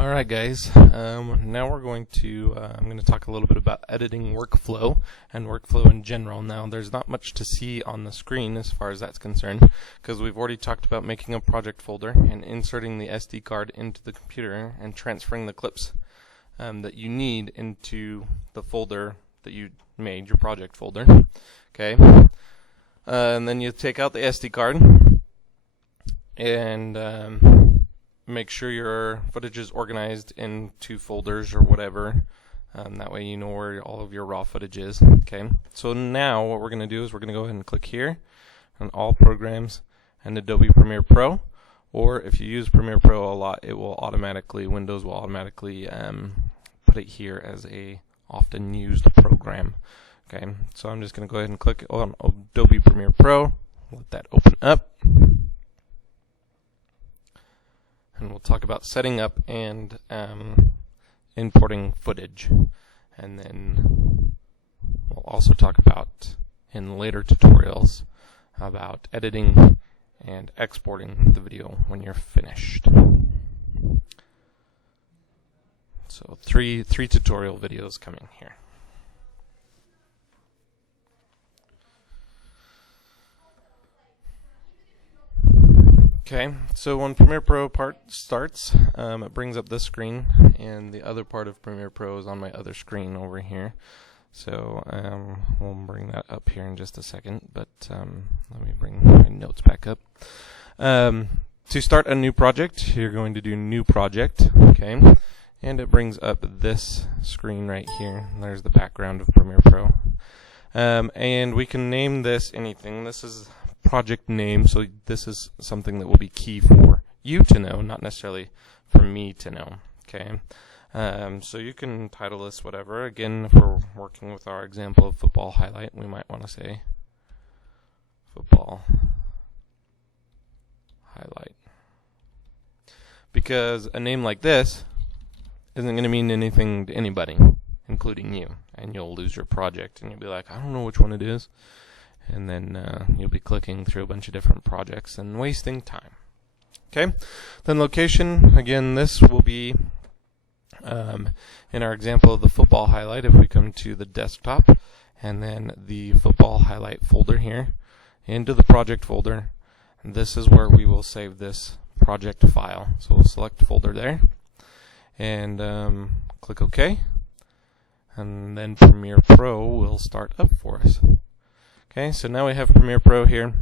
Alright guys, now we're going to, I'm going to talk a little bit about editing workflow and workflow in general. Now there's not much to see on the screen as far as that's concerned, because we've already talked about making a project folder and inserting the SD card into the computer and transferring the clips that you need into the folder that you made, your project folder. Okay, and then you take out the SD card and make sure your footage is organized into folders or whatever. That way you know where all of your raw footage is. Okay, so now what we're going to do is we're going to go ahead and click here on all programs and Adobe Premiere Pro. Or if you use Premiere Pro a lot, it will automatically, Windows will automatically put it here as a often used program. Okay, so I'm just going to go ahead and click on Adobe Premiere Pro, let that open up. And we'll talk about setting up and importing footage. And then we'll also talk about, in later tutorials, about editing and exporting the video when you're finished. So three tutorial videos coming here. Okay, so when Premiere Pro part starts, it brings up this screen, and the other part of Premiere Pro is on my other screen over here. So we'll bring that up here in just a second, but let me bring my notes back up. To start a new project, you're going to do New Project, okay, and it brings up this screen right here. There's the background of Premiere Pro. And we can name this anything. This is project name, so this is something that will be key for you to know, not necessarily for me to know. Okay, so you can title this whatever. Again, if we're working with our example of football highlight, we might want to say football highlight, because a name like this isn't going to mean anything to anybody, including you, and you'll lose your project and you'll be like, I don't know which one it is. And then you'll be clicking through a bunch of different projects and wasting time. Okay, then location, again, this will be in our example of the football highlight. If we come to the desktop and then the football highlight folder here, into the project folder, and this is where we will save this project file. So we'll select folder there and click OK, and then Premiere Pro will start up for us. Okay, so now we have Premiere Pro here.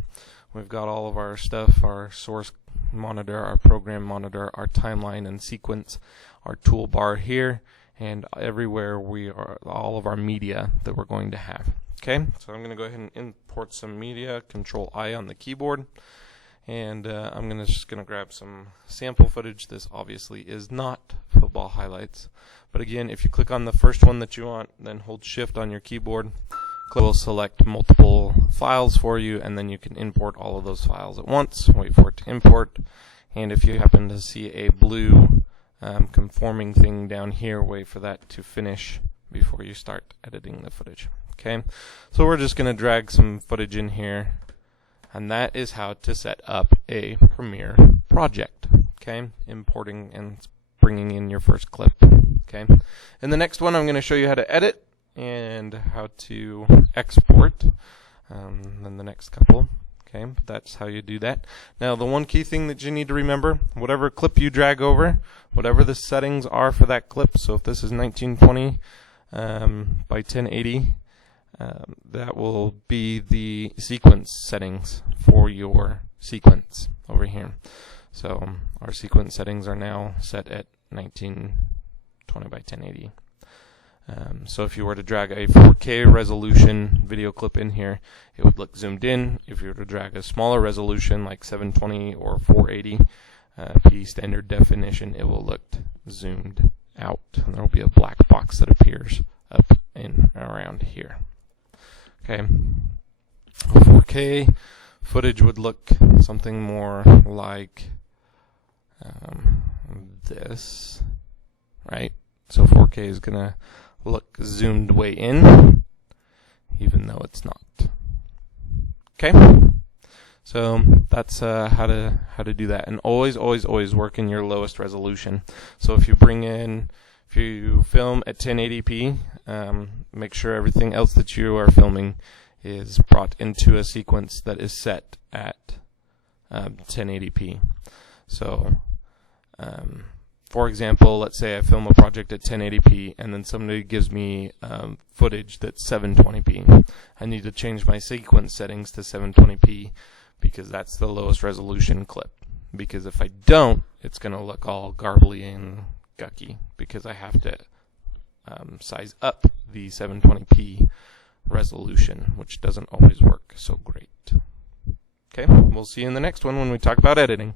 We've got all of our stuff, our source monitor, our program monitor, our timeline and sequence, our toolbar here, and everywhere we are, all of our media that we're going to have. Okay, so I'm going to go ahead and import some media, Control I on the keyboard, and I'm just going to grab some sample footage. This obviously is not football highlights, but again, if you click on the first one that you want, then hold Shift on your keyboard, will select multiple files for you, and then you can import all of those files at once. Wait for it to import, and if you happen to see a blue conforming thing down here, wait for that to finish before you start editing the footage. Okay, so we're just going to drag some footage in here, and that is how to set up a Premiere project. Okay, importing and bringing in your first clip. Okay, in the next one I'm going to show you how to edit and how to export, then the next couple. Okay, that's how you do that. Now the one key thing that you need to remember, whatever clip you drag over, whatever the settings are for that clip, so if this is 1920 by 1080, that will be the sequence settings for your sequence over here. So our sequence settings are now set at 1920 by 1080. So if you were to drag a 4K resolution video clip in here, it would look zoomed in. If you were to drag a smaller resolution like 720 or 480p standard definition, it will look zoomed out, and there will be a black box that appears up and around here. Okay, 4K footage would look something more like this, right? So 4K is gonna look zoomed way in, even though it's not. Okay, So that's how to do that, and always work in your lowest resolution. So if you film at 1080p, make sure everything else that you are filming is brought into a sequence that is set at 1080p. So for example, let's say I film a project at 1080p and then somebody gives me footage that's 720p. I need to change my sequence settings to 720p because that's the lowest resolution clip. Because if I don't, it's going to look all garbly and gucky because I have to size up the 720p resolution, which doesn't always work so great. Okay, we'll see you in the next one when we talk about editing.